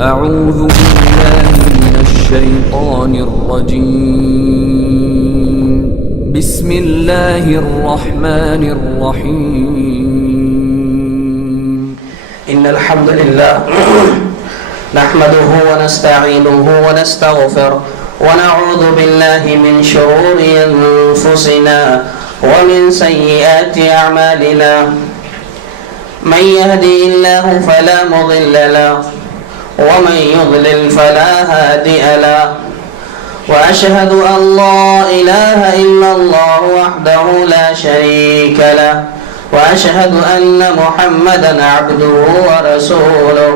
أعوذ بالله من الشيطان الرجيم بسم الله الرحمن الرحيم إن الحمد لله نحمده ونستعينه ونستغفره ونعوذ بالله من شرور أنفسنا ومن سيئات أعمالنا من يهدي الله فلا مضل له ومن يضلل فلا هادي له وأشهد أن لا إله إلا الله وحده لا شريك له وأشهد أن محمدا عبده ورسوله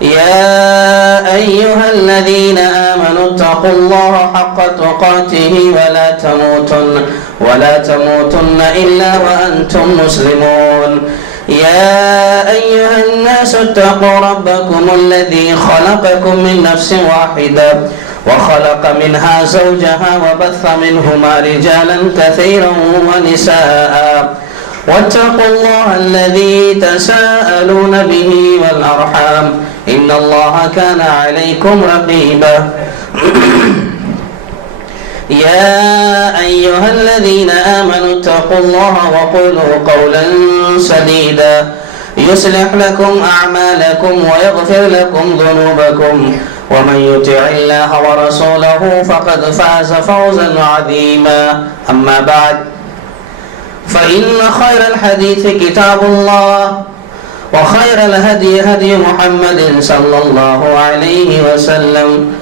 يا أيها الذين آمنوا اتقوا الله حق تقاته ولا تموتن إلا وأنتم مسلمون يا أيها الناس اتقوا ربكم الذي خلقكم من نفس واحدة وخلق منها زوجها وبث منهما رجالا كثيرا ونساء واتقوا الله الذي تساءلون به والأرحام إن الله كان عليكم رقيبا يا أيها الذين آمنوا اتقوا الله وقولوا قولا سديدا يصلح لكم أعمالكم ويغفر لكم ذنوبكم ومن يطع الله ورسوله فقد فاز فوزا عظيما أما بعد فإن خير الحديث كتاب الله وخير الهدي هدي محمد صلى الله عليه وسلم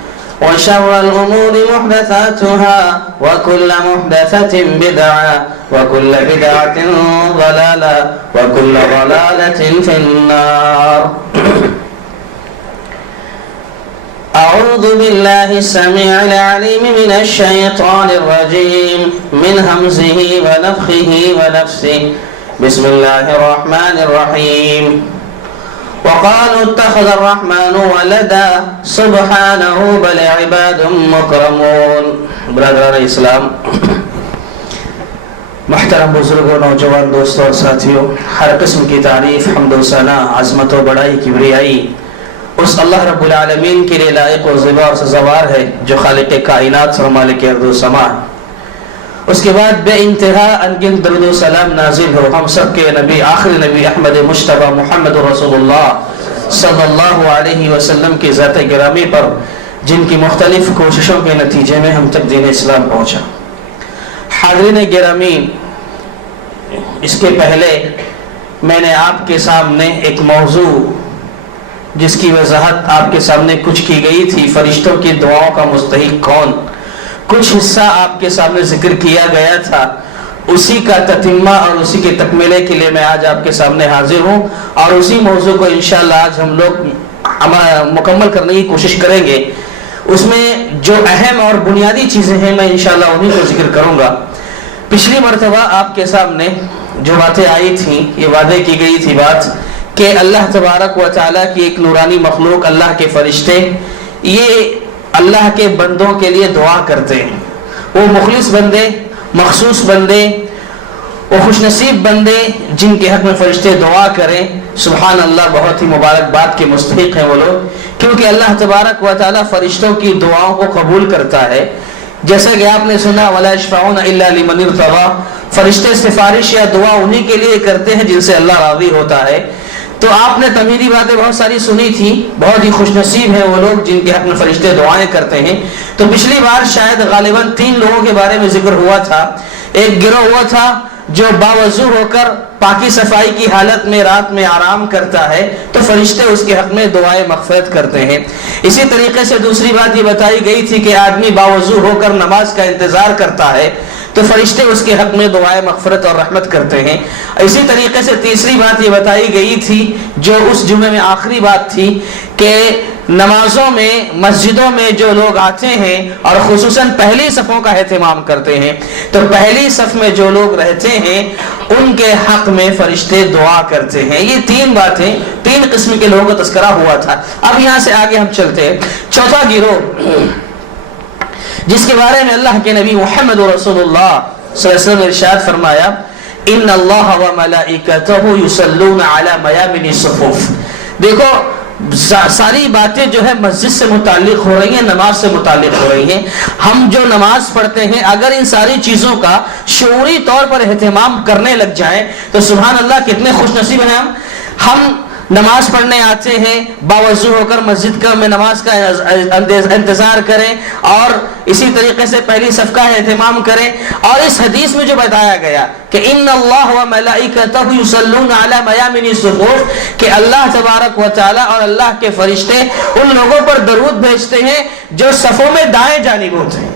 وشر الأمور محدثاتها وكل محدثة بدعة وكل بدعة ضلالة وكل ضلالة في النار أعوذ بالله السميع العليم من الشيطان الرجيم من همزه ونفخه ونفسه بسم الله الرحمن الرحيم وقالوا اتخذ الرحمن ولدا سبحانه بل عباد مکرمون. برادران اسلام، محترم بزرگوں، نوجوان دوستوں اور ساتھیوں، ہر قسم کی تعریف، حمد و ثنا، عظمت و بڑائی، کبریائی اس اللہ رب العالمین کے لیے لائق و زیبا اور سزاوار ہے جو خالق کائنات اور مالک ارض و سما ہے. اس کے بعد بے انتہا انگن درود و سلام نازل ہو ہم سب کے نبی، آخری نبی احمد مجتبی محمد رسول اللہ صلی اللہ علیہ وسلم کی ذات گرامی پر، جن کی مختلف کوششوں کے نتیجے میں ہم تک دین اسلام پہنچا. حاضرین گرامی، اس کے پہلے میں نے آپ کے سامنے ایک موضوع جس کی وضاحت آپ کے سامنے کچھ کی گئی تھی، فرشتوں کی دعاؤں کا مستحق کون، کچھ حصہ آپ کے سامنے ذکر کیا گیا تھا. اسی کا تتمہ اور اسی کے تکملے کے لیے میں آج آپ کے سامنے حاضر ہوں، اور اسی موضوع کو انشاءاللہ آج ہم لوگ مکمل کرنے کی کوشش کریں گے. اس میں جو اہم اور بنیادی چیزیں ہیں میں انشاءاللہ انہیں کو ذکر کروں گا. پچھلی مرتبہ آپ کے سامنے جو باتیں آئی تھیں، یہ وعدے کی گئی تھی بات کہ اللہ تبارک و تعالیٰ کی ایک نورانی مخلوق، اللہ کے فرشتے، یہ اللہ کے بندوں کے لیے دعا کرتے ہیں. وہ مخلص بندے، مخصوص بندے، وہ خوش نصیب بندے جن کے حق میں فرشتے دعا کریں، سبحان اللہ، بہت ہی مبارکباد کے مستحق ہیں وہ لوگ، کیونکہ اللہ تبارک و تعالیٰ فرشتوں کی دعاؤں کو قبول کرتا ہے. جیسا کہ آپ نے سنا وَلَا يَشْفَعُونَ إِلَّا لِمَنِ ارْتَضَىٰ، فرشتے سفارش یا دعا انہی کے لیے کرتے ہیں جن سے اللہ راضی ہوتا ہے. تو آپ نے تمیری باتیں بہت ساری سنی تھی، بہت ہی خوش نصیب ہیں وہ لوگ جن کے حق میں فرشتے دعائیں کرتے ہیں. تو پچھلی بار شاید غالباً 3 لوگوں کے بارے میں ذکر ہوا تھا. ایک گروہ ہوا تھا جو باوضو ہو کر پاکی صفائی کی حالت میں رات میں آرام کرتا ہے تو فرشتے اس کے حق میں دعائیں مغفرت کرتے ہیں. اسی طریقے سے دوسری بات یہ بتائی گئی تھی کہ آدمی باوضو ہو کر نماز کا انتظار کرتا ہے تو فرشتے اس کے حق میں دعائیں مغفرت اور رحمت کرتے ہیں. اسی طریقے سے تیسری بات یہ بتائی گئی تھی جو اس جمعے میں آخری بات تھی کہ نمازوں میں، مسجدوں میں جو لوگ آتے ہیں اور خصوصاً پہلی صفوں کا اہتمام کرتے ہیں تو پہلی صف میں جو لوگ رہتے ہیں ان کے حق میں فرشتے دعا کرتے ہیں. یہ 3 باتیں، 3 قسم کے لوگوں کا تذکرہ ہوا تھا. اب یہاں سے آگے ہم چلتے ہیں. چوتھا گروہ جس کے بارے میں اللہ کے نبی محمد رسول اللہ صلی اللہ علیہ وسلم نے ارشاد فرمایا ان اللہ و ملائکتہ یصلون علی میامن الصفوف. دیکھو ساری باتیں جو ہے مسجد سے متعلق ہو رہی ہیں، نماز سے متعلق ہو رہی ہیں. ہم جو نماز پڑھتے ہیں اگر ان ساری چیزوں کا شعوری طور پر اہتمام کرنے لگ جائیں تو سبحان اللہ کتنے خوش نصیب ہیں ہم نماز پڑھنے آتے ہیں، باوضو ہو کر مسجد کا میں نماز کا انتظار کریں اور اسی طریقے سے پہلی صف کا اہتمام کریں. اور اس حدیث میں جو بتایا گیا کہ ان اللہ و ملائکتہ یصلون علی میامن الصفوف، کہ اللہ تبارک و تعالی اور اللہ کے فرشتے ان لوگوں پر درود بھیجتے ہیں جو صفوں میں دائیں جانب ہوتے ہیں.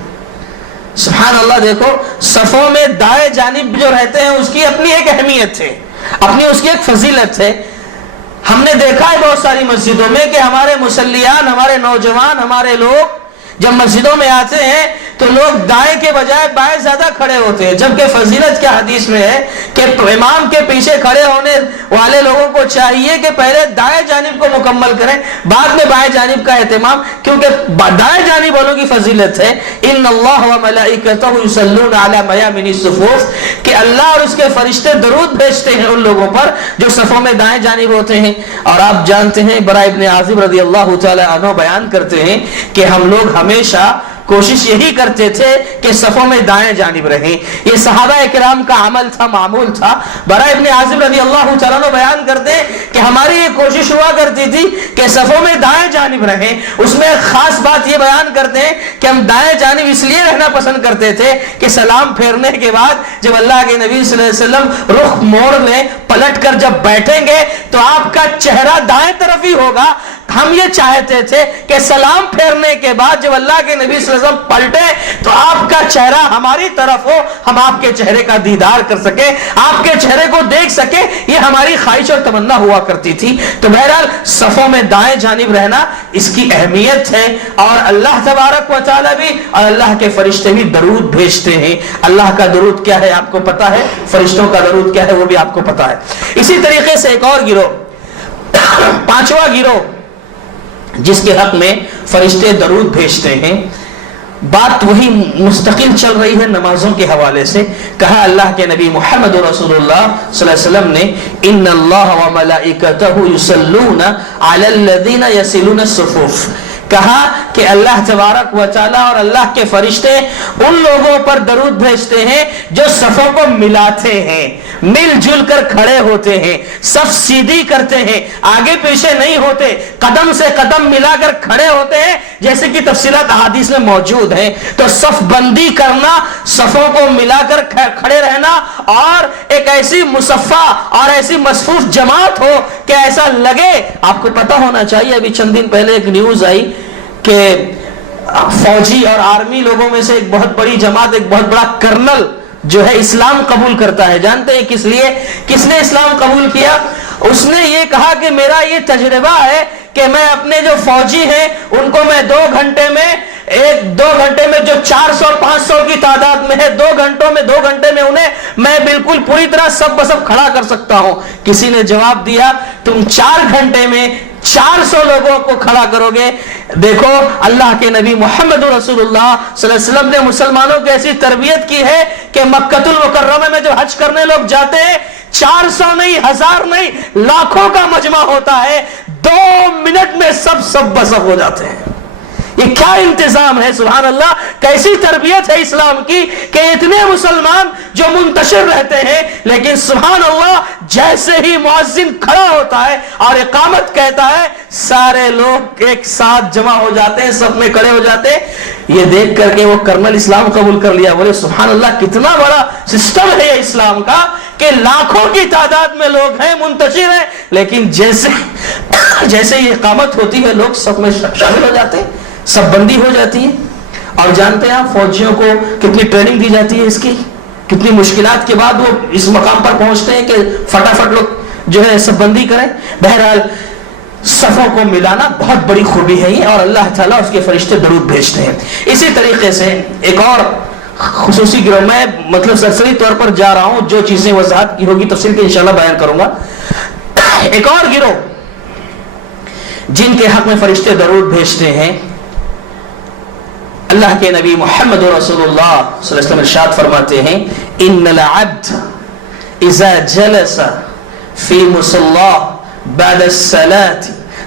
سبحان اللہ، دیکھو صفوں میں دائیں جانب جو رہتے ہیں اس کی اپنی ایک اہمیت ہے، اپنی اس کی ایک فضیلت ہے. ہم نے دیکھا ہے بہت ساری مسجدوں میں کہ ہمارے مصلیان، ہمارے نوجوان، ہمارے لوگ جب مسجدوں میں آتے ہیں تو لوگ دائیں کے بجائے بائیں زیادہ کھڑے ہوتے ہیں، جبکہ فضیلت کیا حدیث میں ہے کہ امام کے پیچھے کھڑے ہونے والے لوگوں کو چاہیے کہ پہلے دائیں جانب کو مکمل کریں، بعد میں بائیں جانب کا اہتمام، کیونکہ دائیں جانب والوں کی فضیلت ہے ان اللہ و ملائکتہ یصلون علی میامن الصفوف، کہ اللہ اور اس کے فرشتے درود بھیجتے ہیں ان لوگوں پر جو صفوں میں دائیں جانب ہوتے ہیں. اور آپ جانتے ہیں برا ابن عازب رضی اللہ تعالی عنہ بیان کرتے ہیں کہ ہم لوگ ہمیشہ کوشش یہی کرتے تھے کہ صفوں میں دائیں جانب رہیں. یہ صحابہ کرام کا عمل تھا، معمول تھا. برا ابن عازب رضی اللہ تعالیٰ عنہ بیان کرتے ہیں کہ ہماری یہ کوشش ہوا کرتی تھی کہ صفوں میں دائیں جانب رہیں. اس میں خاص بات یہ بیان کرتے ہیں کہ ہم دائیں جانب اس لیے رہنا پسند کرتے تھے کہ سلام پھیرنے کے بعد جب اللہ کے نبی صلی اللہ علیہ وسلم رخ موڑ لیں، پلٹ کر جب بیٹھیں گے تو آپ کا چہرہ دائیں طرف ہی ہوگا. ہم یہ چاہتے تھے کہ سلام پھیرنے کے بعد جب اللہ کے نبی صلی اللہ علیہ وسلم پلٹے تو آپ کا چہرہ ہماری طرف ہو، ہم آپ کے چہرے کا دیدار کر سکیں، آپ کے چہرے کو دیکھ سکیں. یہ ہماری خواہش اور تمنا ہوا کرتی تھی. تو بہرحال صفوں میں دائیں جانب رہنا اس کی اہمیت ہے، اور اللہ تبارک و تعالی بھی اور اللہ کے فرشتے بھی درود بھیجتے ہیں. اللہ کا درود کیا ہے آپ کو پتا ہے، فرشتوں کا درود کیا ہے وہ بھی آپ کو پتا ہے. اسی طریقے سے ایک اور گروہ، پانچواں گروہ جس کے حق میں فرشتے درود بھیجتے ہیں، بات وہی مستقل چل رہی ہے نمازوں کے حوالے سے. کہا اللہ کے نبی محمد رسول اللہ صلی اللہ علیہ وسلم نے ان اللہ و ملائکتہ یصلون علی الذین یصلون الصفوف. کہا کہ اللہ تبارک و تعالی اور اللہ کے فرشتے ان لوگوں پر درود بھیجتے ہیں جو صفوں کو ملاتے ہیں، مل جل کر کھڑے ہوتے ہیں، صف سیدھی کرتے ہیں، آگے پیچھے نہیں ہوتے، قدم سے قدم ملا کر کھڑے ہوتے ہیں جیسے کہ تفصیلات احادیث میں موجود ہیں. تو صف بندی کرنا، صفوں کو ملا کر کھڑے رہنا، اور ایک ایسی مصفہ اور ایسی مصفوف جماعت ہو کہ ایسا لگے. آپ کو پتا ہونا چاہیے، ابھی چند دن پہلے ایک نیوز آئی کہ فوجی اور آرمی لوگوں میں سے ایک بہت بڑی جماعت، ایک بہت بڑا کرنل جو ہے اسلام قبول کرتا ہے. جانتے ہیں کس لیے؟ کس نے اسلام قبول کیا؟ اس نے یہ کہا کہ میرا یہ تجربہ ہے کہ میں اپنے جو فوجی ہیں ان کو میں 2 گھنٹے میں جو 400-500 کی تعداد میں ہے، 2 گھنٹے میں انہیں میں بالکل پوری طرح سب بسب کھڑا کر سکتا ہوں. کسی نے جواب دیا تم 4 گھنٹے میں 400 لوگوں کو کھڑا کرو گے. دیکھو اللہ کے نبی محمد رسول اللہ صلی اللہ علیہ وسلم نے مسلمانوں کی ایسی تربیت کی ہے کہ مکۃ المکرمہ میں جو حج کرنے لوگ جاتے ہیں 400 نہیں، 1000 نہیں، لاکھوں کا مجمع ہوتا ہے، 2 منٹ میں سب بسب ہو جاتے ہیں. یہ کیا انتظام ہے، سبحان اللہ، کیسی تربیت ہے اسلام کی کہ اتنے مسلمان جو منتشر رہتے ہیں، لیکن سبحان اللہ جیسے ہی مؤذن کھڑا ہوتا ہے اور اقامت کہتا ہے سارے لوگ ایک ساتھ جمع ہو جاتے ہیں، سب میں کھڑے ہو جاتے ہیں. یہ دیکھ کر کے وہ کرنل اسلام قبول کر لیا. بولے سبحان اللہ کتنا بڑا سسٹم ہے یہ اسلام کا کہ لاکھوں کی تعداد میں لوگ ہیں، منتشر ہیں، لیکن جیسے یہ اقامت ہوتی ہے لوگ سب میں شامل ہو جاتے ہیں، سب بندی ہو جاتی ہے. اور جانتے ہیں آپ فوجیوں کو کتنی ٹریننگ دی جاتی ہے اس کی، کتنی مشکلات کے بعد وہ اس مقام پر پہنچتے ہیں کہ فٹافٹ لوگ جو ہے سب بندی کریں. بہرحال صفوں کو ملانا بہت بڑی خوبی ہے یہ، اور اللہ تعالیٰ اس کے فرشتے درود بھیجتے ہیں. اسی طریقے سے ایک اور خصوصی گروہ، میں مطلب سرسری طور پر جا رہا ہوں، جو چیزیں وضاحت کی ہوگی تفصیل کے انشاءاللہ بیان کروں گا. ایک اور گروہ جن کے حق میں فرشتے درود بھیجتے ہیں، اللہ کے نبی محمد رسول اللہ صلی اللہ علیہ وسلم ارشاد فرماتے ہیں ان العبد اذا جلس في مصلاه بعد الصلاة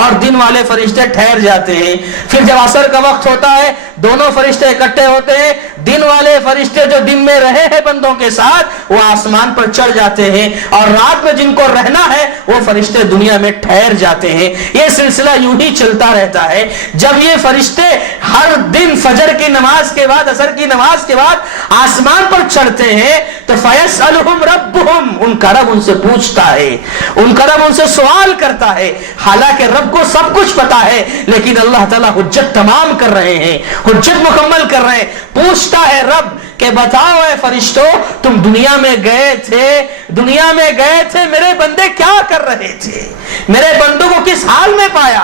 اور دن والے فرشتے ٹھہر جاتے ہیں. پھر جب عصر کا وقت ہوتا ہے دونوں فرشتے اکٹھے ہوتے ہیں. دن والے فرشتے جو دن میں رہے ہیں بندوں کے ساتھ وہ آسمان پر چڑھ جاتے ہیں اور رات میں جن کو رہنا ہے وہ فرشتے دنیا میں ٹھہر جاتے ہیں. یہ سلسلہ یوں ہی چلتا رہتا ہے. جب یہ فرشتے ہر دن فجر کی نماز کے بعد عصر کی نماز کے بعد آسمان پر چڑھتے ہیں تو فَيَسْأَلُهُمْ رَبُّهُمْ ان کا رب ان سے پوچھتا ہے, ان کا رب ان سے سوال کرتا ہے. حالانکہ رب کو سب کچھ پتا ہے لیکن اللہ تعالیٰ حجت تمام کر رہے ہیں, حجت مکمل کر رہے ہیں. پوچھتا ہے رب کہ بتاؤ اے فرشتوں تم دنیا میں گئے تھے میرے بندے کیا کر رہے تھے, میرے بندوں کو کس حال میں پایا.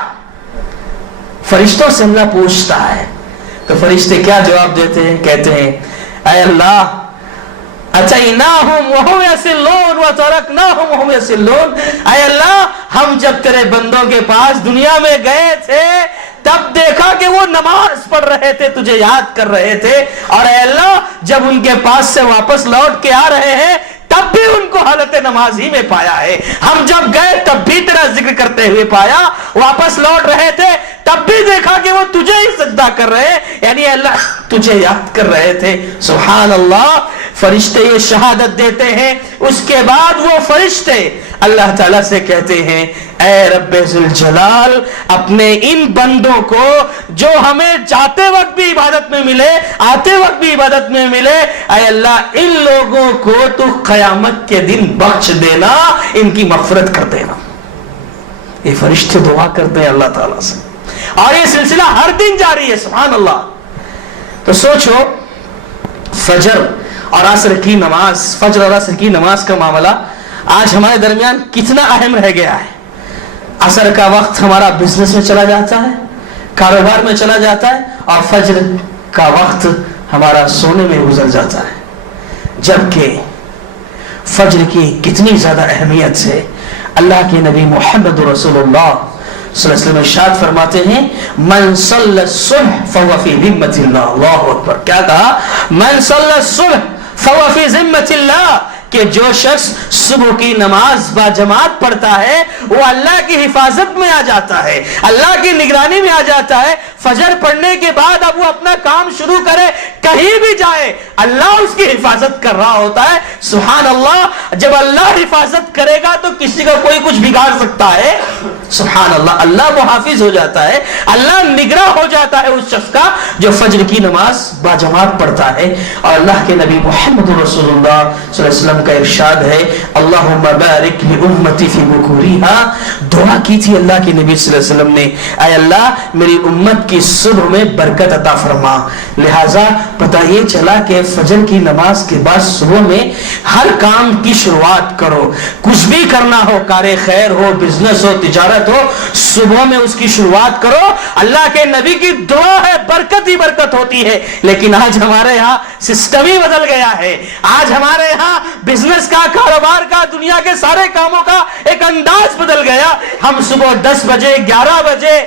فرشتوں سے اللہ پوچھتا ہے تو فرشتے کیا جواب دیتے ہیں, کہتے ہیں اے اللہ اتیناہم وہم یصلون وترکناہم وہم یصلون, اے اللہ ہم جب تیرے بندوں کے پاس دنیا میں گئے تھے تب دیکھا کہ وہ نماز پڑھ رہے تھے, تجھے یاد کر رہے تھے, اور اے اللہ جب ان کے پاس سے واپس لوٹ کے آ رہے ہیں تب بھی ان کو حالت نماز ہی میں پایا ہے. ہم جب گئے تب بھی تیرا ذکر کرتے ہوئے پایا, واپس لوٹ رہے تھے تب بھی دیکھا کہ وہ تجھے ہی سجدہ کر رہے, یعنی اللہ تجھے یاد کر رہے تھے. سبحان اللہ. فرشتے یہ شہادت دیتے ہیں. اس کے بعد وہ فرشتے اللہ تعالیٰ سے کہتے ہیں اے رب ذوالجلال اپنے ان بندوں کو جو ہمیں جاتے وقت بھی عبادت میں ملے آتے وقت بھی عبادت میں ملے, اے اللہ ان لوگوں کو تو قیامت کے دن بخش دینا, ان کی مغفرت کر دینا. یہ فرشتے دعا کرتے ہیں اللہ تعالیٰ سے اور یہ سلسلہ ہر دن جاری ہے. سبحان اللہ. تو سوچو فجر اور عصر کی نماز, فجر اور عصر کی نماز کا معاملہ آج ہمارے درمیان کتنا اہم رہ گیا ہے. عصر کا وقت ہمارا بزنس میں چلا جاتا ہے, کاروبار میں چلا جاتا ہے, اور فجر کا وقت ہمارا سونے میں گزر جاتا ہے. جبکہ فجر کی کتنی زیادہ اہمیت ہے. اللہ کے نبی محمد رسول اللہ صلی اللہ علیہ وسلم ارشاد فرماتے ہیں من صلی الصبح فهو فی ذمۃ اللہ. اللہ اکبر. کیا کہا؟ من صلی الصبح فهو فی ذمۃ اللہ, کہ جو شخص صبح کی نماز با جماعت پڑھتا ہے وہ اللہ کی حفاظت میں آ جاتا ہے, اللہ کی نگرانی میں آ جاتا ہے. فجر پڑھنے کے بعد اب وہ اپنا کام شروع کرے, کہیں بھی جائے اللہ اس کی حفاظت کر رہا ہوتا ہے. سبحان اللہ. جب اللہ حفاظت کرے گا تو کسی کا کوئی کچھ بگاڑ سکتا ہے؟ سبحان اللہ. اللہ محافظ ہو جاتا ہے, اللہ نگراں ہو جاتا ہے اس شخص کا جو فجر کی نماز با جماعت پڑھتا ہے. اور اللہ کے نبی محمد رسول اللہ صلی اللہ علیہ وسلم کا ارشاد ہے اللہم بارک لامتی فی بکورہا. دعا کی تھی اللہ کے نبی صلی اللہ علیہ وسلم نے, اے اللہ میری امت کی صبح میں برکت عطا فرما. لہذا پتہ یہ چلا کہ فجر کی نماز کے بعد صبح میں ہر کام کی شروعات کرو. کچھ بھی کرنا ہو, کار خیر ہو, بزنس ہو, تجارت ہو, صبح میں اس کی شروعات کرو. اللہ کے نبی کی دعا ہے برکت ہی برکت ہوتی ہے. لیکن آج ہمارے یہاں سسٹم ہی بدل گیا ہے. آج ہمارے یہاں بزنس کا, کاروبار کا, دنیا کے سارے کاموں کا ایک انداز بدل گیا. ہم صبح 10 بجے 11 بجے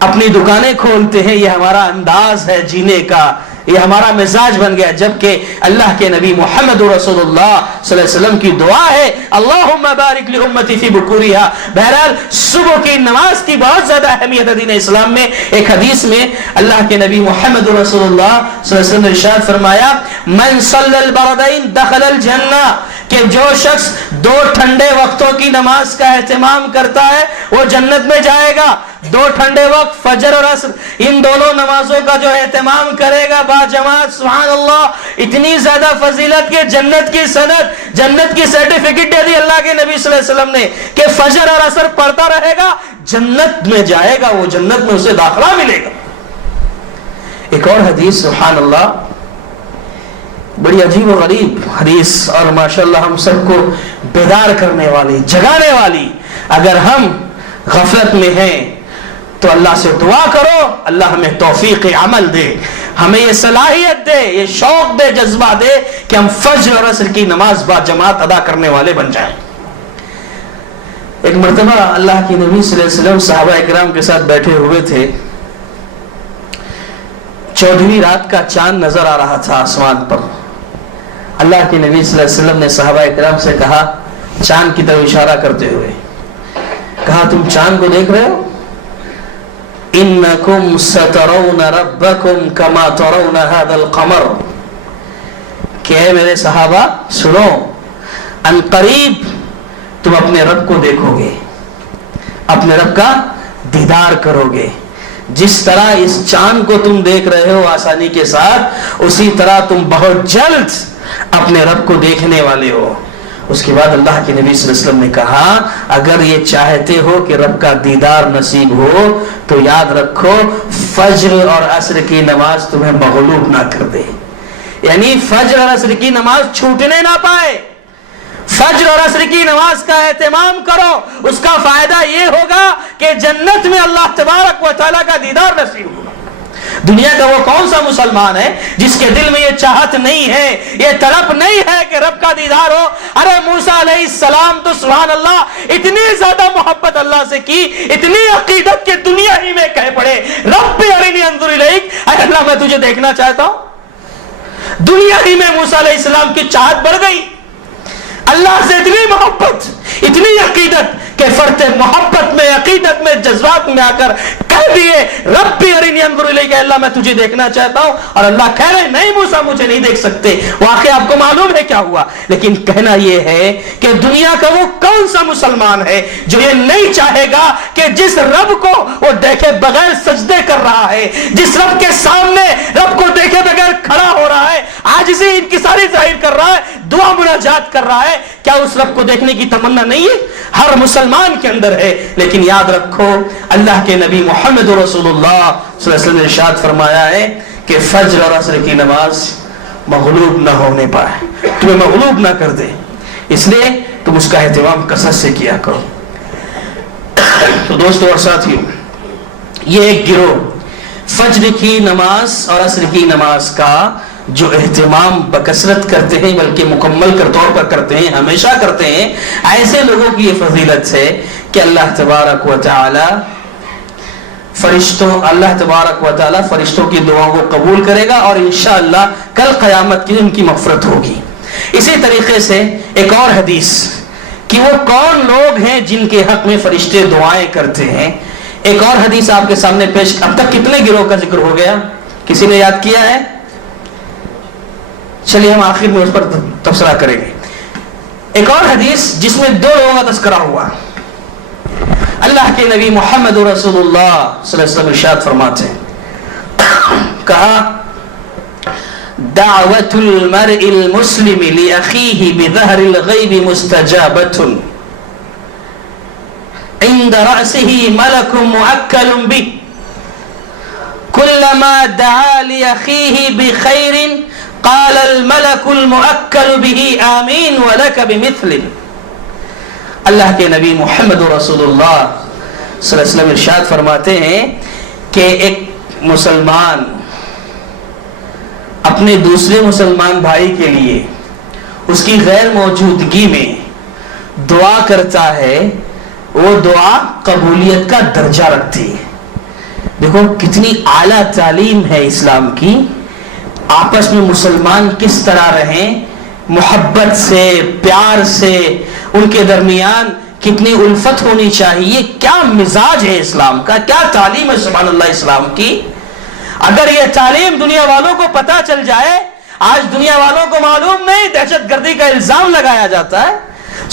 اپنی دکانیں کھولتے ہیں. یہ ہمارا انداز ہے جینے کا, یہ ہمارا مزاج بن گیا. جبکہ اللہ کے نبی محمد رسول اللہ صلی اللہ علیہ وسلم کی دعا ہے اللہم بارک لامتی فی بکورہا. بہرحال صبح کی نماز کی بہت زیادہ اہمیت ہے دین اسلام میں. ایک حدیث میں اللہ کے نبی محمد رسول اللہ صلی اللہ علیہ وسلم نے ارشاد فرمایا من صلی البردین دخل الجنہ, کہ جو شخص 2 ٹھنڈے وقتوں کی نماز کا اہتمام کرتا ہے وہ جنت میں جائے گا. 2 ٹھنڈے وقت فجر اور عصر, ان دونوں نمازوں کا جو اہتمام کرے گا با جماعت, سبحان اللہ, اتنی زیادہ فضیلت کے جنت کی سند, جنت کی سرٹیفکیٹ دے دی اللہ کے نبی صلی اللہ علیہ وسلم نے کہ فجر اور عصر پڑھتا رہے گا جنت میں جائے گا, وہ جنت میں اسے داخلہ ملے گا. ایک اور حدیث سبحان اللہ بڑی عجیب و غریب حدیث اور ماشاءاللہ ہم سب کو بیدار کرنے والی, جگانے والی. اگر ہم غفلت میں ہیں تو اللہ سے دعا کرو اللہ ہمیں توفیق عمل دے, ہمیں یہ صلاحیت دے, یہ شوق دے, جذبہ دے کہ ہم فجر اور عصر کی نماز با جماعت ادا کرنے والے بن جائیں. ایک مرتبہ اللہ کی نبی صلی اللہ علیہ وسلم صحابہ اکرام کے ساتھ بیٹھے ہوئے تھے. 14ویں رات کا چاند نظر آ رہا تھا آسمان پر. اللہ کے نبی صلی اللہ علیہ وسلم نے صحابہ اکرام سے کہا چاند کی طرف اشارہ کرتے ہوئے کہا تم چاند کو دیکھ رہے ہو؟ انکم سترون ربکم کما ترون هذا القمر، کہ اے میرے صحابہ سنو، ان قریب تم اپنے رب کو دیکھو گے، اپنے رب کا دیدار کرو گے۔ جس طرح اس چاند کو تم دیکھ رہے ہو آسانی کے ساتھ، اسی طرح تم بہت جلد اپنے رب کو دیکھنے والے ہو۔ اس کے بعد اللہ کے نبی صلی اللہ علیہ وسلم نے کہا اگر یہ چاہتے ہو کہ رب کا دیدار نصیب ہو تو یاد رکھو فجر اور عصر کی نماز تمہیں مغلوب نہ کر دے، یعنی فجر اور عصر کی نماز چھوٹنے نہ پائے۔ فجر اور عصر کی نماز کا اہتمام کرو، اس کا فائدہ یہ ہوگا کہ جنت میں اللہ تبارک و تعالیٰ کا دیدار نصیب ہوگا۔ دنیا کا وہ کون سا مسلمان ہے جس کے دل میں یہ چاہت نہیں ہے، یہ طلب نہیں ہے کہ رب کا دیدار ہو؟ ارے موسیٰ علیہ السلام تو سبحان اللہ اتنی زیادہ محبت اللہ سے کی، اتنی عقیدت کہ دنیا ہی میں کہہ پڑے رب ارنی انظر الیک، اے اللہ میں تجھے دیکھنا چاہتا ہوں۔ دنیا ہی میں موسیٰ علیہ السلام کی چاہت بڑھ گئی، اللہ سے اتنی محبت، اتنی عقیدت کہ فرط محبت میں، عقیدت میں، جذبات میں آ کر کہہ دیے ربی ارنی انظر الیک، اللہ میں تجھے دیکھنا چاہتا ہوں۔ اور اللہ کہہ رہے نہیں موسیٰ مجھے نہیں دیکھ سکتے۔ واقعہ آپ کو معلوم ہے کیا ہوا، لیکن کہنا یہ ہے کہ دنیا کا وہ کون سا مسلمان ہے جو یہ نہیں چاہے گا کہ جس رب کو وہ دیکھے بغیر سجدے کر رہا ہے، جس رب کے سامنے رب کو دیکھے بغیر کھڑا ہو رہا ہے، عاجزی انکساری ظاہر کر رہا ہے، دعا مناجات کر رہا ہے، کیا اس رب کو دیکھنے کی تمنا نہیں ہے؟ ہر مسلمان کے اندر ہے۔ لیکن یاد رکھو اللہ کے نبی محمد رسول اللہ صلی اللہ علیہ وسلم نے ارشاد فرمایا ہے کہ فجر اور عصر کی نماز مغلوب نہ ہونے پائے، تمہیں مغلوب نہ کر دے، اس لیے تم اس کا اہتمام کثرت سے کیا کرو۔ تو دوستو اور ساتھیو، یہ ایک گروہ فجر کی نماز اور عصر کی نماز کا جو اہتمام بکثرت کرتے ہیں، بلکہ مکمل طور پر کرتے ہیں، ہمیشہ کرتے ہیں، ایسے لوگوں کی یہ فضیلت ہے کہ اللہ تبارک و تعالی فرشتوں کی دعاؤں کو قبول کرے گا اور انشاءاللہ کل قیامت کی ان کی مغفرت ہوگی۔ اسی طریقے سے ایک اور حدیث کہ وہ کون لوگ ہیں جن کے حق میں فرشتے دعائیں کرتے ہیں، ایک اور حدیث آپ کے سامنے پیش۔ اب تک کتنے گروہ کا ذکر ہو گیا؟ کسی نے یاد کیا ہے؟ چلیے ہم آخر میں اس پر تبصرہ کریں گے۔ ایک اور حدیث جس میں دو لوگوں کا تذکرہ ہوا، اللہ کے نبی محمد رسول اللہ صلی اللہ علیہ وسلم ارشاد فرماتے ہیں، کہا دعوت المرء المسلم لأخيه بظهر الغیب مستجابة عند رأسه ملك مؤکل به كلما دعا لأخيه بخير قال الملك المؤکل به آمین ولک بمثل۔ اللہ کے نبی محمد رسول اللہ صلی اللہ علیہ وسلم ارشاد فرماتے ہیں کہ ایک مسلمان اپنے دوسرے مسلمان بھائی کے لیے اس کی غیر موجودگی میں دعا کرتا ہے، وہ دعا قبولیت کا درجہ رکھتی ہے۔ دیکھو کتنی اعلیٰ تعلیم ہے اسلام کی، آپس میں مسلمان کس طرح رہیں، محبت سے، پیار سے، ان کے درمیان کتنی الفت ہونی چاہیے، کیا مزاج ہے اسلام کا، کیا تعلیم ہے سبحان اللہ اسلام کی۔ اگر یہ تعلیم دنیا والوں کو پتہ چل جائے، آج دنیا والوں کو معلوم نہیں، دہشت گردی کا الزام لگایا جاتا ہے،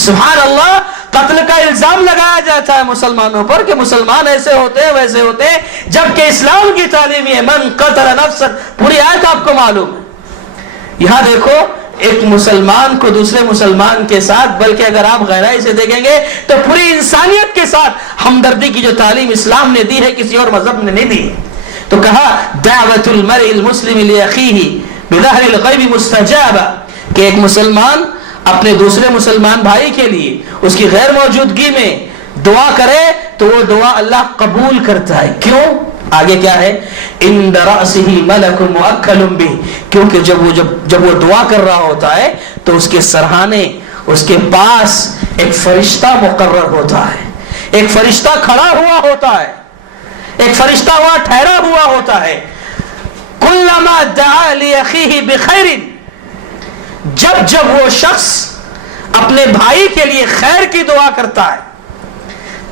سبحان اللہ قتل کا الزام لگایا جاتا ہے مسلمانوں پر کہ مسلمان ایسے ہوتے ہیں ویسے ہوتے ہیں، جبکہ اسلام کی تعلیم یہ من قتل نفسا، پوری آیت آپ کو معلوم ہے۔ یہاں دیکھو ایک مسلمان کو دوسرے مسلمان کے ساتھ، بلکہ اگر آپ گہرائی سے دیکھیں گے تو پوری انسانیت کے ساتھ ہمدردی کی جو تعلیم اسلام نے دی ہے کسی اور مذہب نے نہیں دی۔ تو کہا دعوت المرء المسلم لاخیہ بظہر الغیب مستجابہ، کہ ایک مسلمان اپنے دوسرے مسلمان بھائی کے لیے اس کی غیر موجودگی میں دعا کرے تو وہ دعا اللہ قبول کرتا ہے۔ کیوں؟ آگے کیا ہے؟ عند رأسہ ملک مؤکل بہ، کیونکہ جب وہ دعا کر رہا ہوتا ہے تو اس کے سرہانے، اس کے پاس ایک فرشتہ مقرر ہوتا ہے، ایک فرشتہ کھڑا ہوا ہوتا ہے، ایک فرشتہ وہاں ٹھہرا ہوا ہوتا ہے۔ کلما دعا لأخیہ بخیر، جب وہ شخص اپنے بھائی کے لیے خیر کی دعا کرتا ہے،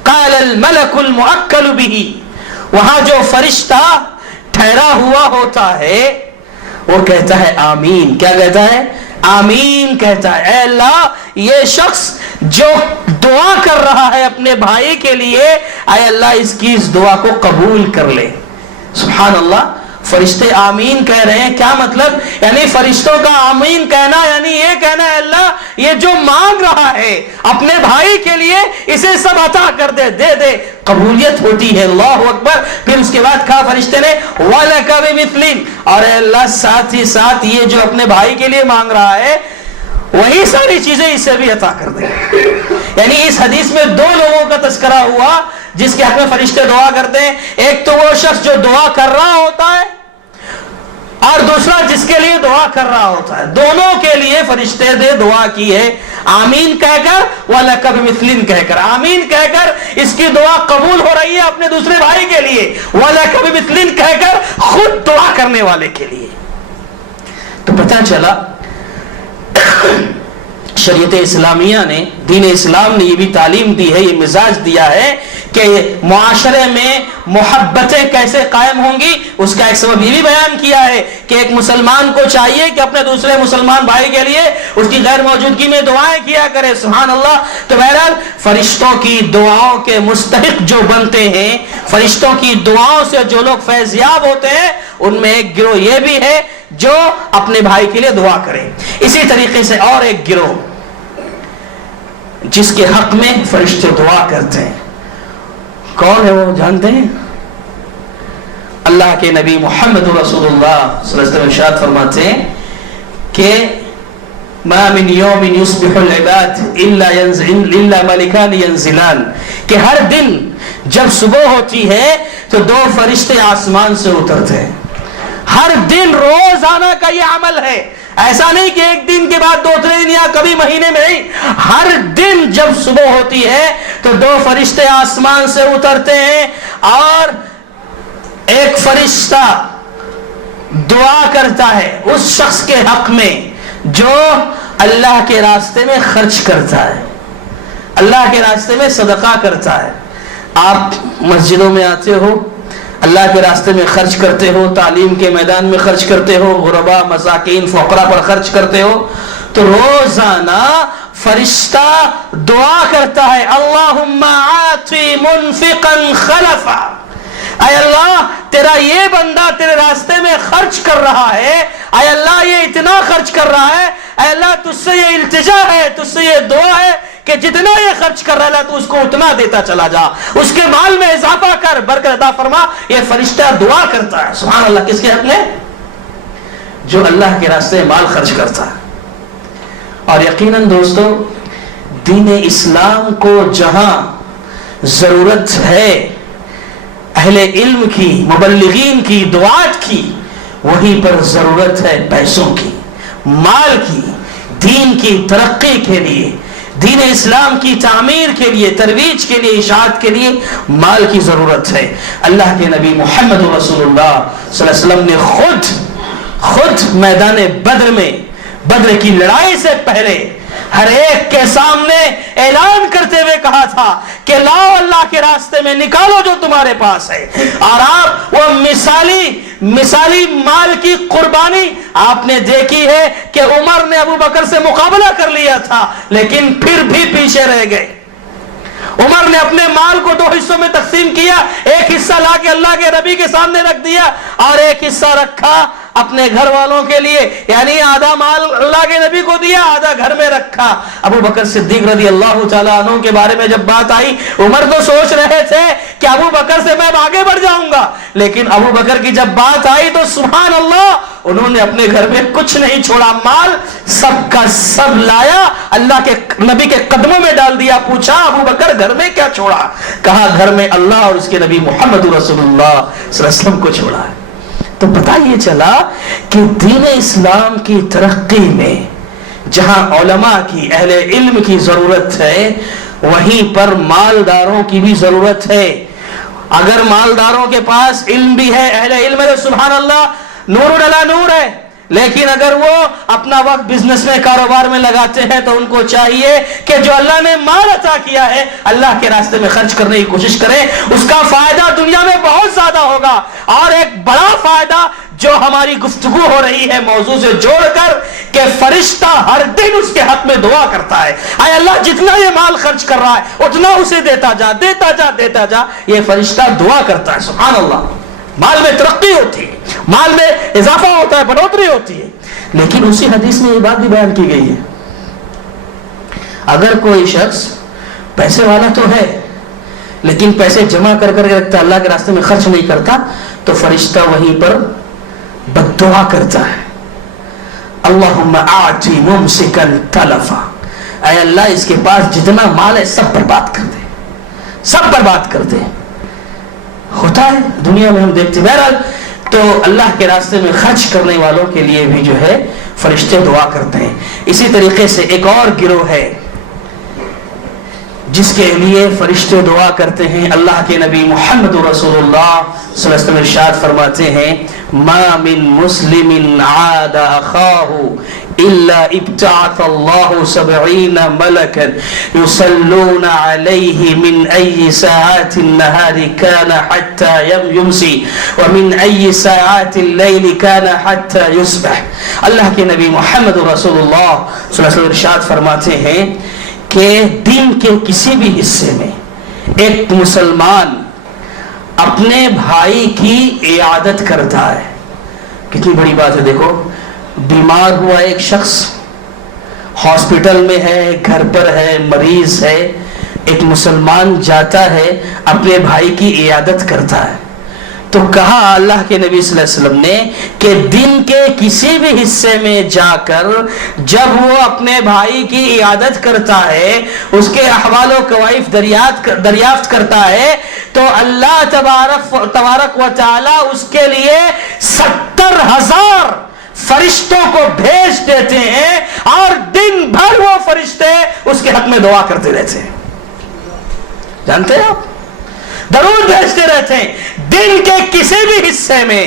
قال الملک المؤکل به، وہاں جو فرشتہ ٹھہرا ہوا ہوتا ہے وہ کہتا ہے آمین. کیا کہتا ہے؟ آمین کہتا ہے. اے اللہ یہ شخص جو دعا کر رہا ہے اپنے بھائی کے لیے، اے اللہ اس کی اس دعا کو قبول کر لے. سبحان اللہ، فرشتے آمین کہہ رہے ہیں. کیا مطلب؟ یعنی فرشتوں کا آمین کہنا یعنی یہ کہنا ہے اللہ یہ جو مانگ رہا ہے اپنے بھائی کے لیے اسے سب عطا کر دے، دے دے. قبولیت ہوتی ہے. اللہ اکبر. پھر اس کے بعد کہا فرشتے نے وَلَكَ بِمِثْلٍ، اور اے اللہ ساتھ ہی ساتھ یہ جو اپنے بھائی کے لیے مانگ رہا ہے وہی ساری چیزیں اسے بھی عطا کر دے. یعنی اس حدیث میں دو لوگوں کا تذکرہ ہوا جس کے حق میں فرشتے دعا کرتے ہیں. ایک تو وہ شخص جو دعا کر رہا ہوتا ہے اور دوسرا جس کے لیے دعا کر رہا ہوتا ہے. دونوں کے لیے فرشتے نے دعا کی ہے آمین کہہ کر، وَلَكَ بِمِثْلٍ کہہ کر. آمین کہہ کر اس کی دعا قبول ہو رہی ہے اپنے دوسرے بھائی کے لیے، وَلَكَ بِمِثْلٍ کہہ کر خود دعا کرنے والے کے لیے. تو پتہ چلا شریعت اسلامیہ نے، دین اسلام نے یہ بھی تعلیم دی ہے، یہ مزاج دیا ہے کہ معاشرے میں محبتیں کیسے قائم ہوں گی. اس کا ایک سبب یہ بھی بیان کیا ہے کہ ایک مسلمان کو چاہیے کہ اپنے دوسرے مسلمان بھائی کے لیے اس کی غیر موجودگی میں دعائیں کیا کرے. سبحان اللہ. تو بہرحال فرشتوں کی دعاؤں کے مستحق جو بنتے ہیں، فرشتوں کی دعاؤں سے جو لوگ فیض یاب ہوتے ہیں، ان میں ایک گروہ یہ بھی ہے جو اپنے بھائی کے لیے دعا کرے. اسی طریقے سے اور ایک گروہ جس کے حق میں فرشتے دعا کرتے ہیں، کون ہے وہ جانتے ہیں؟ اللہ کے نبی محمد رسول اللہ صلی اللہ علیہ وسلم ارشاد فرماتے ہیں کہ ما من یوم یصبح العباد الا ملکان ینزلان، کہ ہر دن جب صبح ہوتی ہے تو دو فرشتے آسمان سے اترتے ہیں. ہر دن روزانہ کا یہ عمل ہے. ایسا نہیں کہ ایک دن کے بعد دوسرے دن یا کبھی مہینے میں نہیں. ہر دن جب صبح ہوتی ہے تو دو فرشتے آسمان سے اترتے ہیں اور ایک فرشتہ دعا کرتا ہے اس شخص کے حق میں جو اللہ کے راستے میں خرچ کرتا ہے، اللہ کے راستے میں صدقہ کرتا ہے. آپ مسجدوں میں آتے ہو، اللہ کے راستے میں خرچ کرتے ہو، تعلیم کے میدان میں خرچ کرتے ہو، غربا مساکین فقراء پر خرچ کرتے ہو، تو روزانہ فرشتہ دعا کرتا ہے اللہم آتی منفقا خلفا، اے اللہ تیرا یہ بندہ تیرے راستے میں خرچ کر رہا ہے، اے اللہ یہ اتنا خرچ کر رہا ہے، اے اللہ تجھ سے یہ التجا ہے، تجھ سے یہ دعا ہے کہ جتنا یہ خرچ کر رہا ہے تو اس کو اتنا دیتا چلا جا، اس کے مال میں اضافہ کر، برکت عطا فرما. یہ فرشتہ دعا کرتا ہے. سبحان اللہ. کس کے حق میں؟ جو اللہ کے راستے میں مال خرچ کرتا ہے. اور یقیناً دوستو دین اسلام کو جہاں ضرورت ہے اہل علم کی، مبلغین کی، دعات کی، وہیں پر ضرورت ہے پیسوں کی، مال کی. دین کی ترقی کے لیے، دین اسلام کی تعمیر کے لیے، ترویج کے لیے، اشاعت کے لیے مال کی ضرورت ہے. اللہ کے نبی محمد رسول اللہ صلی اللہ علیہ وسلم نے خود میدان بدر میں، بدر کی لڑائی سے پہلے ہر ایک کے سامنے اعلان کرتے ہوئے کہا تھا کہ لاؤ اللہ کے راستے میں نکالو جو تمہارے پاس ہے. اور آپ وہ مثالی مال کی قربانی آپ نے دیکھی ہے کہ عمر نے ابو بکر سے مقابلہ کر لیا تھا لیکن پھر بھی پیچھے رہ گئے. عمر نے اپنے مال کو دو حصوں میں تقسیم کیا، ایک حصہ لا کے اللہ کے نبی کے سامنے رکھ دیا اور ایک حصہ رکھا اپنے گھر والوں کے لیے، یعنی آدھا مال اللہ کے نبی کو دیا، آدھا گھر میں رکھا. ابو بکر صدیق رضی اللہ تعالیٰ عنہ کے بارے میں جب بات آئی، عمر تو سوچ رہے تھے کہ ابو بکر سے میں آگے بڑھ جاؤں گا، لیکن ابو بکر کی جب بات آئی تو سبحان اللہ انہوں نے اپنے گھر میں کچھ نہیں چھوڑا، مال سب کا سب لایا، اللہ کے نبی کے قدموں میں ڈال دیا. پوچھا ابو بکر گھر میں کیا چھوڑا؟ کہا گھر میں اللہ اور اس کے نبی محمد رسول اللہ صلی اللہ علیہ وسلم کو چھوڑا ہے. تو پتہ یہ چلا کہ دین اسلام کی ترقی میں جہاں علماء کی، اہل علم کی ضرورت ہے، وہیں پر مالداروں کی بھی ضرورت ہے. اگر مالداروں کے پاس علم بھی ہے، اہل علم ہے، سبحان اللہ نور علی نور ہے، لیکن اگر وہ اپنا وقت بزنس میں کاروبار میں لگاتے ہیں تو ان کو چاہیے کہ جو اللہ نے مال عطا کیا ہے اللہ کے راستے میں خرچ کرنے کی کوشش کریں، اس کا فائدہ دنیا میں بہت زیادہ ہوگا۔ اور ایک بڑا فائدہ جو ہماری گفتگو ہو رہی ہے موضوع سے جوڑ کر، کہ فرشتہ ہر دن اس کے حق میں دعا کرتا ہے، اے اللہ جتنا یہ مال خرچ کر رہا ہے اتنا اسے دیتا جا دیتا جا دیتا جا۔ یہ فرشتہ دعا کرتا ہے، سبحان اللہ۔ مال میں ترقی ہوتی ہے، مال میں اضافہ ہوتا ہے، بڑھوتری ہوتی ہے۔ لیکن اسی حدیث میں یہ بات بھی بیان کی گئی ہے، اگر کوئی شخص پیسے والا تو ہے لیکن پیسے جمع کر کر کے رکھتا، اللہ کے راستے میں خرچ نہیں کرتا، تو فرشتہ وہیں پر بد دعا کرتا ہے، اللہم آتی ممسکن تلفا، اے اللہ اس کے پاس جتنا مال ہے سب برباد کر دے، سب برباد کر دے۔ ہوتا ہے دنیا میں، ہم دیکھتے۔ بہرحال تو اللہ کے راستے میں خرچ کرنے والوں کے لیے بھی جو ہے فرشتے دعا کرتے ہیں۔ اسی طریقے سے ایک اور گروہ ہے جس کے لیے فرشتے دعا کرتے ہیں۔ اللہ کے نبی محمد رسول اللہ صلی اللہ علیہ وسلم ارشاد فرماتے ہیں، ما من مسلم عاد اخاہ الا ابتعث اللہ 70 ملکا یصلون علیہ من ای ساعات النہار کان حتی یمسی ومن ای ساعات اللیل کان حتی یصبح۔ اللہ کے نبی محمد رسول اللہ صلی اللہ علیہ وسلم ارشاد فرماتے ہیں کہ دن کے کسی بھی حصے میں ایک مسلمان اپنے بھائی کی عیادت کرتا ہے۔ کتنی بڑی بات ہے، دیکھو بیمار ہوا ایک شخص، ہاسپٹل میں ہے، گھر پر ہے، مریض ہے، ایک مسلمان جاتا ہے اپنے بھائی کی عیادت کرتا ہے۔ تو کہا اللہ کے نبی صلی اللہ علیہ وسلم نے کہ دن کے کسی بھی حصے میں جا کر جب وہ اپنے بھائی کی عیادت کرتا ہے، اس کے احوال و کوائف دریافت کرتا ہے، تو اللہ تبارک و تعالی اس کے لیے 70,000 فرشتوں کو بھیج دیتے ہیں، اور دن بھر وہ فرشتے اس کے حق میں دعا کرتے رہتے ہیں۔ جانتے ہیں آپ، درود بھیجتے رہتے ہیں۔ دن کے کسی بھی حصے میں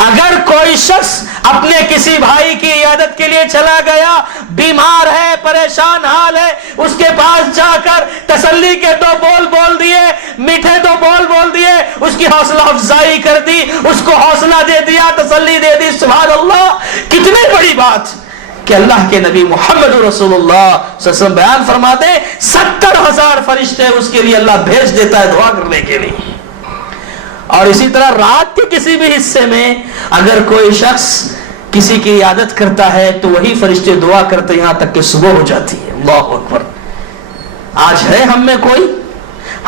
اگر کوئی شخص اپنے کسی بھائی کی عیادت کے لیے چلا گیا، بیمار ہے، پریشان حال ہے، اس کے پاس جا کر تسلی کے دو بول بول دیے، میٹھے دو بول بول دیے، اس کی حوصلہ افزائی کر دی، اس کو حوصلہ دے دیا، تسلی دے دی، سبحان اللہ۔ کتنی بڑی بات کہ اللہ کے نبی محمد رسول اللہ صلی اللہ علیہ وسلم بیان فرماتے ہیں 70,000 فرشتے اس کے لیے اللہ بھیج دیتا ہے دعا کرنے کے لیے۔ اور اسی طرح رات کے کسی بھی حصے میں اگر کوئی شخص کسی کی عیادت کرتا ہے تو وہی فرشتے دعا کرتے یہاں تک کہ صبح ہو جاتی ہے۔ اللہ اکبر۔ آج ہے ہم میں کوئی؟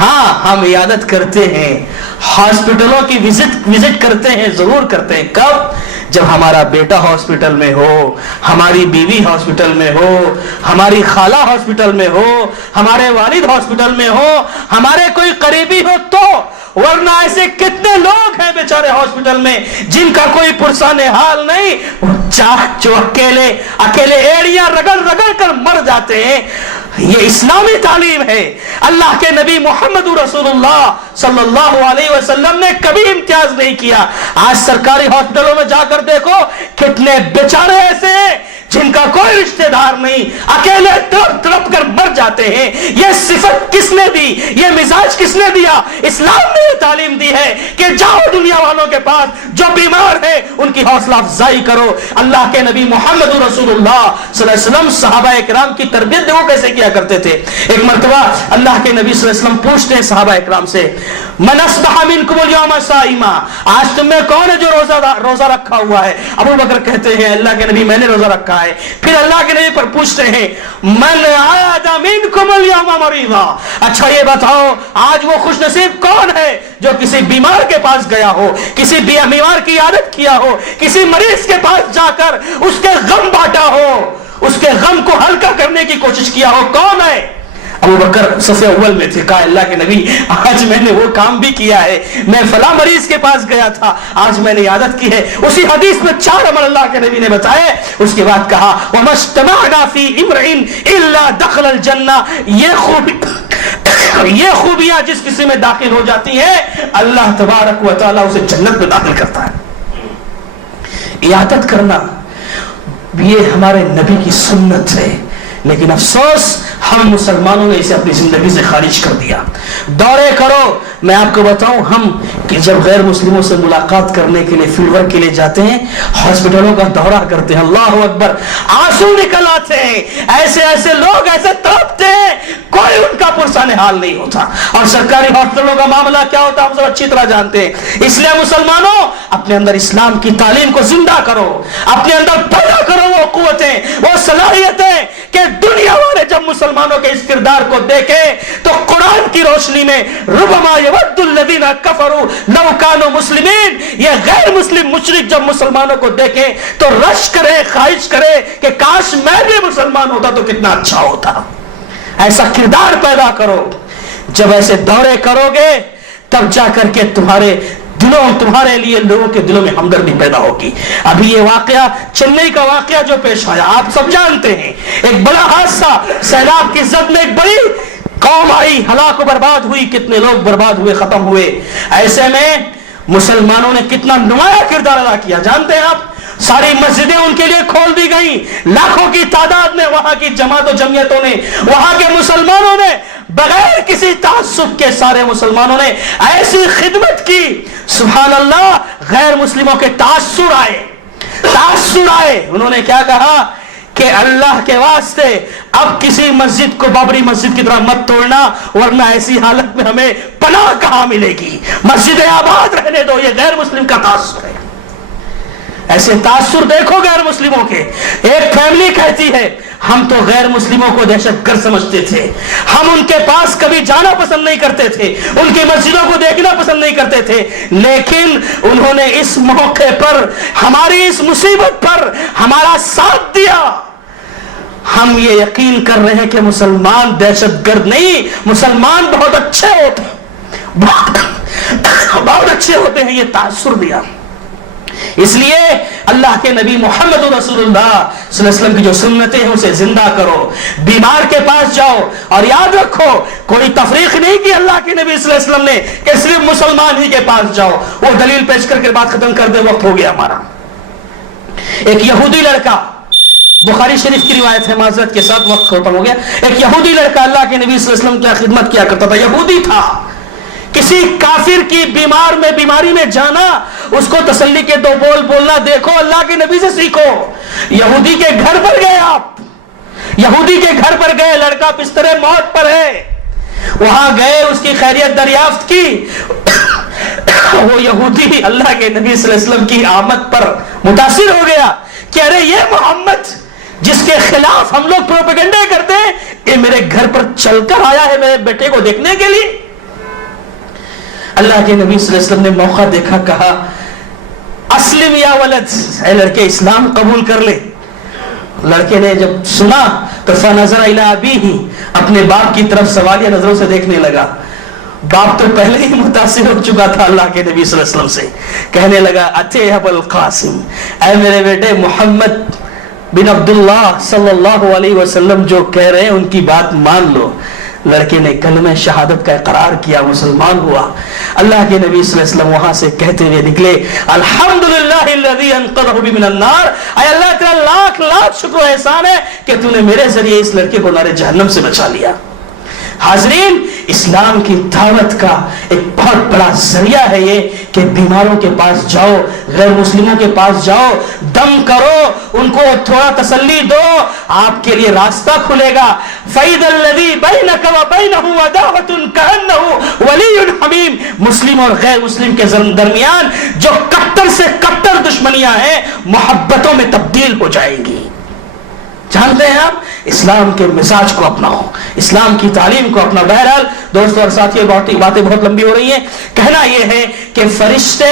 ہاں، ہم عیادت کرتے ہیں، ہاسپٹلوں کی وزٹ کرتے ہیں، ضرور کرتے ہیں۔ کب؟ جب ہمارا بیٹا ہاسپٹل میں ہو، ہماری بیوی ہاسپٹل میں ہو، ہماری خالہ ہاسپٹل میں ہو، ہمارے والد ہاسپٹل میں ہو، ہمارے کوئی قریبی ہو تو، ورنہ ایسے کتنے لوگ ہیں بیچارے ہاسپٹل میں جن کا کوئی پرسان حال نہیں، جو اکیلے ایڑیاں رگڑ رگڑ کر مر جاتے ہیں۔ یہ اسلامی تعلیم ہے۔ اللہ کے نبی محمد رسول اللہ صلی اللہ علیہ وسلم نے کبھی امتیاز نہیں کیا۔ آج سرکاری ہاسپٹلوں میں جا کر دیکھو کتنے بیچارے ایسے ہیں جن کا کوئی رشتہ دار نہیں، اکیلے تڑپ تڑپ کر مر جاتے ہیں۔ یہ صفت کس نے دی؟ یہ مزاج کس نے دیا؟ اسلام نے یہ تعلیم دی ہے کہ جاؤ دنیا والوں کے پاس، جو بیمار ہے ان کی حوصلہ افزائی کرو۔ اللہ کے نبی محمد رسول اللہ صلی اللہ علیہ وسلم صحابہ اکرام کی تربیت دیکھو کیسے کیا کرتے تھے۔ ایک مرتبہ اللہ کے نبی صلی اللہ علیہ وسلم پوچھتے ہیں صحابہ اکرام سے، من اصبح منکم اليوم صائما، آج تم میں کون ہے جو روزہ رکھا ہوا ہے؟ ابو بکر کہتے ہیں اللہ کے نبی میں نے روزہ رکھا ہے۔ پھر اللہ کے نبی پر پوچھتے ہیں من عاد منکم اليوم مریضا، اچھا یہ بتاؤ آج وہ خوش نصیب کون ہے جو کسی بیمار کے پاس گیا ہو، کسی بیمار کی عادت کیا ہو، کسی مریض کے پاس جا کر اس کے غم بانٹا ہو، اس کے غم کو ہلکا کرنے کی کوشش کیا ہو، کون ہے؟ ابو بکر صف اول میں تھے۔ کہا اللہ کے نبی آج میں نے وہ کام بھی کیا ہے، میں فلاں مریض کے پاس گیا تھا، آج میں نے عادت کی ہے۔ اسی حدیث میں 4 عمل اللہ کے نبی نے بتائے۔ اس کے بعد کہا وَمَا اجْتَمَعْنَا فِي إِمْرِئٍ إِلَّا دَخَلَ الْجَنَّةَ، یہ خوبیاں جس کسی میں داخل ہو جاتی ہیں اللہ تبارک و تعالیٰ اسے جنت میں داخل کرتا ہے۔ عیادت کرنا یہ ہمارے نبی کی سنت ہے، لیکن افسوس ہم مسلمانوں نے اسے اپنی زندگی سے خارج کر دیا۔ دورے کرو، میں آپ کو بتاؤں، ہم کہ جب غیر مسلموں سے ملاقات کرنے کے لیے فیلڈ ورک کے لیے جاتے ہیں، ہاسپٹلوں کا دورہ کرتے ہیں، اللہ اکبر، آنسو نکل آتے ہیں، ایسے ایسے لوگ ایسے تڑپتے ہیں، کوئی ان کا پرسان حال نہیں ہوتا۔ اور سرکاری ہاسپٹلوں کا معاملہ کیا ہوتا ہے ہم سب اچھی طرح جانتے ہیں۔ اس لیے مسلمانوں اپنے اندر اسلام کی تعلیم کو زندہ کرو، اپنے اندر پیدا کرو وہ قوتیں، وہ صلاحیتیں کہ دنیا والے جب مسلمانوں کے اس کردار کو دیکھے تو قرآن کی روشنی میں ربما یود الذین کفروا لو کانوا مسلمین، یہ غیر مسلم مشرک جب مسلمانوں کو دیکھے تو رش کرے، خواہش کرے کہ کاش میں بھی مسلمان ہوتا تو کتنا اچھا ہوتا۔ ایسا کردار پیدا کرو، جب ایسے دورے کرو گے تب جا کر کے تمہارے لیے لوگوں کے دلوں میں ہمدردی پیدا ہوگی۔ ابھی یہ واقعہ چنئی کا واقعہ جو پیش آیا آپ سب جانتے ہیں، ایک بڑا حادثہ، سیلاب کی زد میں ایک بڑی قوم آئی، ہلاک و برباد ہوئی، کتنے لوگ برباد ہوئے، ختم ہوئے۔ ایسے میں مسلمانوں نے کتنا نمایاں کردار ادا کیا جانتے ہیں آپ؟ ساری مسجدیں ان کے لیے کھول دی گئیں، لاکھوں کی تعداد میں وہاں کی جماعت و جمعیتوں نے، وہاں کے مسلمانوں نے بغیر کسی تعصب کے سارے مسلمانوں نے ایسی خدمت کی، سبحان اللہ، غیر مسلموں کے تاثر آئے۔ انہوں نے کیا کہا کہ اللہ کے واسطے اب کسی مسجد کو بابری مسجد کی طرح مت توڑنا، ورنہ ایسی حالت میں ہمیں پناہ کہاں ملے گی، مسجدیں آباد رہنے دو، یہ غیر مسلم کا تاثر ہے۔ ایسے تاثر دیکھو غیر مسلموں کے۔ ایک فیملی کہتی ہے ہم تو غیر مسلموں کو دہشت گرد سمجھتے تھے، ہم ان کے پاس کبھی جانا پسند نہیں کرتے تھے، ان کی مسجدوں کو دیکھنا پسند نہیں کرتے تھے، لیکن انہوں نے اس موقع پر، ہماری اس مصیبت پر ہمارا ساتھ دیا۔ ہم یہ یقین کر رہے ہیں کہ مسلمان دہشت گرد نہیں، مسلمان بہت اچھے ہوتے ہیں، بہت اچھے ہوتے ہیں، یہ تاثر دیا۔ اس لیے اللہ کے نبی محمد رسول اللہ صلی اللہ علیہ وسلم کی جو سنتیں ہیں اسے زندہ کرو، بیمار کے پاس جاؤ، اور یاد رکھو کوئی تفریق نہیں کی اللہ کے نبی صلی اللہ علیہ وسلم نے کہ صرف مسلمان ہی کے پاس جاؤ۔ وہ دلیل پیش کر کے بات ختم کر دے، وقت ہو گیا ہمارا۔ ایک یہودی لڑکا، بخاری شریف کی روایت ہے، معذرت کے ساتھ وقت ختم ہو گیا، ایک یہودی لڑکا اللہ کے نبی صلی اللہ علیہ وسلم کی خدمت کیا کرتا تھا، یہودی تھا۔ کسی کافر کی بیماری میں جانا، اس کو تسلی کے دو بول بولنا، دیکھو اللہ کے نبی سے سیکھو۔ یہودی کے گھر پر گئے آپ، یہودی کے گھر پر گئے، لڑکا بستر موت پر ہے، وہاں گئے، اس کی خیریت دریافت کی۔ وہ یہودی اللہ کے نبی صلی اللہ علیہ وسلم کی آمد پر متاثر ہو گیا کہ ارے یہ محمد جس کے خلاف ہم لوگ پروپیگنڈے کرتے ہیں، یہ میرے گھر پر چل کر آیا ہے میرے بیٹے کو دیکھنے کے لیے۔ اللہ کے نبی صلی اللہ علیہ وسلم نے موقع دیکھا، کہا اسلم یا ولد، اے لڑکے اسلام قبول کر لے۔ لڑکے نے جب سنا تو فنظر الی ابیہ، اپنے باپ کی طرف سوالیہ نظروں سے دیکھنے لگا۔ باپ تو پہلے ہی متاثر ہو چکا تھا اللہ کے نبی صلی اللہ علیہ وسلم سے، کہنے لگا اتے ابو القاسم، اے میرے بیٹے محمد بن عبداللہ صلی اللہ علیہ وسلم جو کہہ رہے ہیں ان کی بات مان لو۔ لڑکے نے کلمہ شہادت کا اقرار کیا، مسلمان ہوا۔ اللہ کے نبی صلی اللہ علیہ وسلم وہاں سے کہتے ہوئے نکلے، الحمدللہ الذی انقذہ من النار، اے اللہ تیرا لاکھ لاکھ شکر و احسان ہے کہ تو نے میرے ذریعے اس لڑکے کو نار جہنم سے بچا لیا۔ حاضرین، اسلام کی دعوت کا ایک بہت بڑا ذریعہ ہے یہ کہ بیماروں کے پاس جاؤ، غیر مسلموں کے پاس جاؤ، دم کرو، ان کو تھوڑا تسلی دو، آپ کے لیے راستہ کھلے گا۔ فَإِذَا الَّذِي بَيْنَكَ وَبَيْنَهُ عَدَاوَةٌ كَأَنَّهُ وَلِيٌّ حَمِيمٌ، مسلم اور غیر مسلم کے درمیان جو کٹر سے کٹر دشمنیاں ہیں، محبتوں میں تبدیل ہو جائیں گی۔ جانتے ہیں آپ، اسلام کے مزاج کو اپناؤ، اسلام کی تعلیم کو اپنا۔ بہرحال دوستوں اور ساتھیوں، باتیں بہت لمبی ہو رہی ہیں، کہنا یہ ہے کہ فرشتے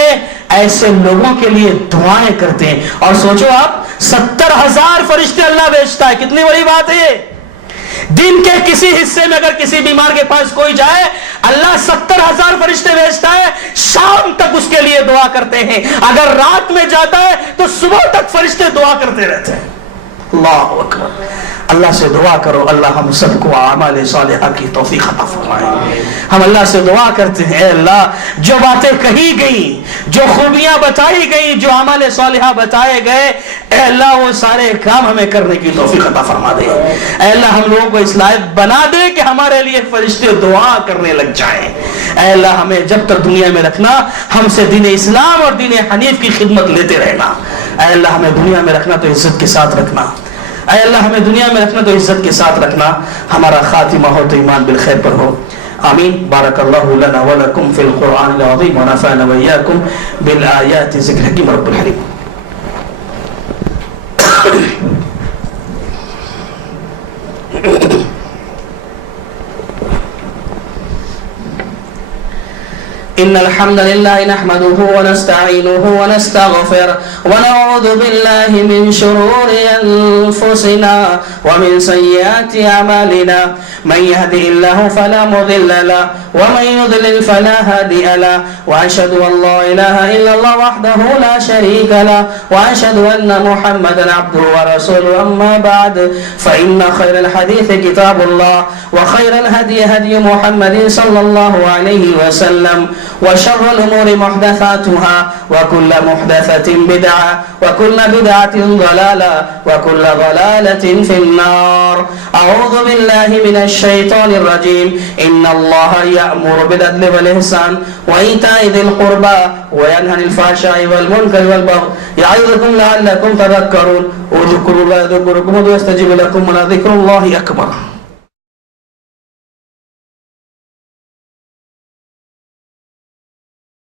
ایسے لوگوں کے لیے دعائیں کرتے ہیں، اور سوچو آپ 70,000 فرشتے اللہ بھیجتا ہے، کتنی بڑی بات ہے یہ۔ دن کے کسی حصے میں اگر کسی بیمار کے پاس کوئی جائے، اللہ 70,000 فرشتے بھیجتا ہے، شام تک اس کے لیے دعا کرتے ہیں۔ اگر رات میں جاتا ہے تو صبح تک فرشتے دعا کرتے رہتے ہیں۔ اللہ اکبر، اللہ سے دعا کرو اللہ ہم سب کو اعمال صالحہ کی توفیق عطا فرمائے. ہم اللہ سے دعا کرتے ہیں اے اللہ جو باتیں کہی گئی، جو خوبیاں بتائی گئی، جو اعمال صالحہ بتائے گئے، اے اللہ وہ سارے کام ہمیں کرنے کی توفیق عطا فرما دے. اے اللہ ہم لوگوں کو اس لائق بنا دے کہ ہمارے لیے فرشتے دعا کرنے لگ جائیں. اے اللہ ہمیں جب تک دنیا میں رکھنا ہم سے دین اسلام اور دین حنیف کی خدمت لیتے رہنا. اے اللہ ہمیں دنیا میں رکھنا تو عزت کے ساتھ رکھنا. اے اللہ ہمیں دنیا میں رکھنا تو عزت کے ساتھ رکھنا. ہمارا خاتمہ ہو تو ایمان بالخیر پر ہو. آمین. بارک اللہ لنا ولکم فی القرآن العظیم ونفعنا وإیاکم بالآیات ذکر الحکیم رب الحلیم. إن الحمد لله نحمده ونستعينه ونستغفره ونعوذ بالله من شرور أنفسنا ومن سيئات أعمالنا. من يهده الله فلا مضل له ومن يضلل فلا هادي له. وأشهد أن لا إله إلا الله وحده لا شريك له وأشهد أن محمدا عبده ورسوله. أما بعد فإن خير الحديث كتاب الله وخير الهدي هدي محمد صلى الله عليه وسلم وشر الأمور محدثاتها وكل محدثة بدعة وكل بدعة ضلالة وكل ضلالة في النار. أعوذ بالله من الشيطان الرجيم. إن الله يأمر بالعدل والإحسان وإيتاء ذي القربى وينهى عن الفحشاء والمنكر والبغي يعظكم لعلكم تذكرون. اذكروا الله يذكركم ويستجيب لكم ولذكر الله أكبر.